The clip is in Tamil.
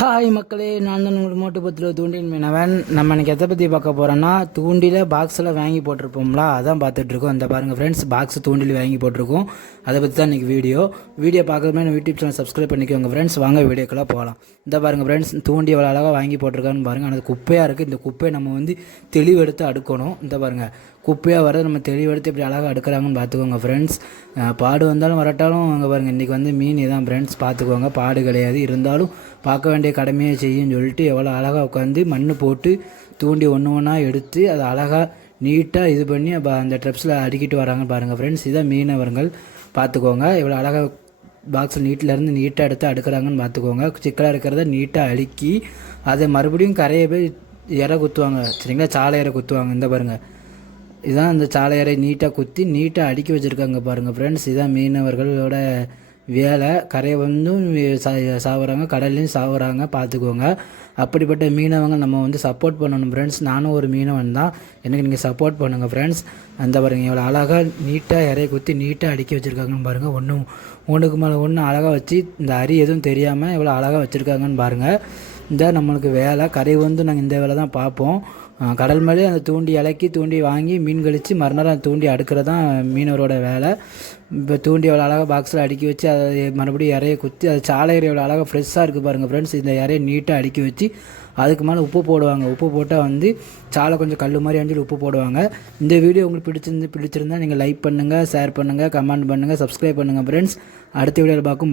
ஹாய் மக்களே, நான் தான் உங்களுக்கு மோட்டு பத்தில் தூண்டில் மீனவன். நம்ம இன்னைக்கு எதை பற்றி பார்க்க போகிறோன்னா, தூண்டில் பாக்ஸில் வாங்கி போட்டிருப்போம்ல, அதான் பார்த்துட்ருக்கோம். இந்த பாருங்கள் ஃப்ரெண்ட்ஸ், பாக்ஸ் தூண்டில் வாங்கி போட்டிருக்கோம். அதை பற்றி தான் இன்றைக்கி வீடியோ பார்க்குறதுமே யூடியூப் சேனல் சப்ஸ்கிரைப் பண்ணிக்கோங்க ஃப்ரெண்ட்ஸ். வாங்க வீடியோக்கெல்லாம் போகலாம். இந்த பாருங்கள் ஃப்ரெண்ட்ஸ், தூண்டி எவ்வளோ அழகாக வாங்கி போட்டிருக்கான்னு பாருங்கள். ஆனால் குப்பையாக இருக்குது. இந்த குப்பையை நம்ம தெளிவெடுத்து அடுக்கணும். இந்த பாருங்கள், குப்பையாக வர நம்ம தெளிவெடுத்து எப்படி அழகாக அடுக்கிறாங்கன்னு பார்த்துக்கோங்க ஃப்ரெண்ட்ஸ். பாடு வந்தாலும் வரட்டாலும் அங்கே பாருங்கள், இன்றைக்கி மீன் தான் ஃப்ரெண்ட்ஸ். பார்த்துக்கோங்க, பாடு கிடையாது, இருந்தாலும் பார்க்க வேண்டிய கடமையை செய்யுன்னு சொல்லிட்டு எவ்வளோ அழகாக உட்காந்து மண் போட்டு தூண்டி ஒன்று ஒன்றா எடுத்து அதை அழகாக நீட்டாக இது பண்ணி அந்த ட்ரெப்ஸில் அடுக்கிட்டு வராங்க பாருங்கள் ஃப்ரெண்ட்ஸ். இதான் மீனவர்கள். பார்த்துக்கோங்க, எவ்வளோ அழகாக பாக்ஸில் நீட்டிலேருந்து நீட்டாக எடுத்து அடுக்கிறாங்கன்னு பார்த்துக்கோங்க. சிக்கலாக இருக்கிறத நீட்டாக அடுக்கி அதை மறுபடியும் கரையை போய் இறை குத்துவாங்க, சரிங்களா? சாலை இறை குத்துவாங்க. இந்த பாருங்கள், இதுதான் அந்த சாலை இறை நீட்டாக குத்தி நீட்டாக அடுக்கி வச்சுருக்காங்க பாருங்கள் ஃப்ரெண்ட்ஸ். இதுதான் மீனவர்களோட வேலை. கரையை சாவுறாங்க, கடல்லையும் சாவுறாங்க, பார்த்துக்கோங்க. அப்படிப்பட்ட மீனவங்க நம்ம சப்போர்ட் பண்ணணும் ஃப்ரெண்ட்ஸ். நானும் ஒரு மீனவன் தான், எனக்கு நீங்கள் சப்போர்ட் பண்ணுங்கள் ஃப்ரெண்ட்ஸ். அந்த பாருங்கள், எவ்வளோ அழகாக நீட்டாக இறைய குத்தி நீட்டாக அடுக்கி வச்சுருக்காங்கன்னு பாருங்கள். ஒன்றுக்கு மேலே ஒன்று அழகாக வச்சு இந்த அரி எதுவும் தெரியாமல் எவ்வளோ அழகாக வச்சுருக்காங்கன்னு பாருங்கள். இந்த நம்மளுக்கு வேலை. கரை நாங்கள் இந்த வேலை தான் பார்ப்போம். கடல் மேலே அந்த தூண்டி இலக்கி தூண்டி வாங்கி மீன் கழித்து மறுநாள் அந்த தூண்டி அடுக்கிறது தான் மீனவரோட வேலை. இப்போ தூண்டி எவ்வளோ அழகாக பாக்ஸில் அடுக்கி வச்சு அதை மறுபடியும் இறைய குத்தி அது சாலை இறை எவ்வளோ அழகாக ஃப்ரெஷ்ஷாக இருக்குது பாருங்கள் ஃப்ரெண்ட்ஸ். இந்த இறையை நீட்டாக அடுக்கி வச்சு அதுக்கு மேலே உப்பு போடுவாங்க. உப்பு போட்டால் சாலை கொஞ்சம் கல் மாதிரி அணிஞ்சு உப்பு போடுவாங்க. இந்த வீடியோ உங்களுக்கு பிடிச்சிருந்தா நீங்கள் லைக் பண்ணுங்கள், ஷேர் பண்ணுங்கள், கமெண்ட் பண்ணுங்கள், சப்ஸ்கிரைப் பண்ணுங்கள் ஃப்ரெண்ட்ஸ். அடுத்த வீடியோவில் பார்க்கும்.